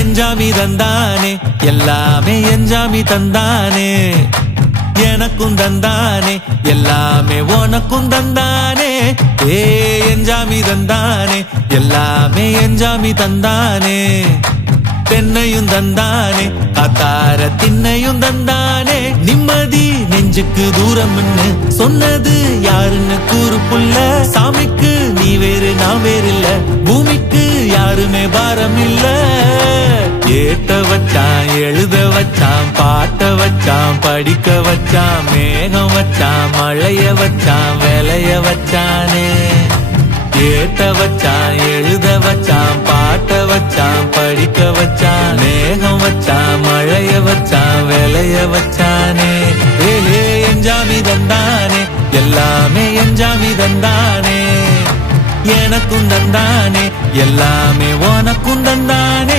எஞ்சாமி தந்தானே எல்லாமே எஞ்சாமி தந்தானே எனக்கும் தந்தானே எல்லாமே உனக்கும் தந்தானே எஞ்சாமி தந்தானே எல்லாமே எஞ்சாமி தந்தானே தென்னையும் தந்தானே காத்தார திண்ணையும் தந்தானே நிம்மதி நெஞ்சுக்கு தூரம்னு சொன்னது யாருன்னு கூறு புள்ள சாமிக்கு நீ வேறு நான் வேறு இல்ல பூமிக்கு யாருமே பாரம் இல்ல ஏட்ட வச்சான் எழுத வச்சான் பாட்ட வச்சான் படிக்க வச்சான் மேகம் வச்சான் மழைய வச்சான் விளைய வச்சானே ஏட்ட வச்சான் எழுத வச்சான் பாட்ட வச்சான் படிக்க வச்சான் மேகம் வச்சான் மழைய வச்சான் விளைய வச்சானே எஞ்சாமி தந்தானே எல்லாமே எஞ்சாமி தந்தானே எனக்கும் தந்தானே எல்லாமே உனக்கும் தந்தானே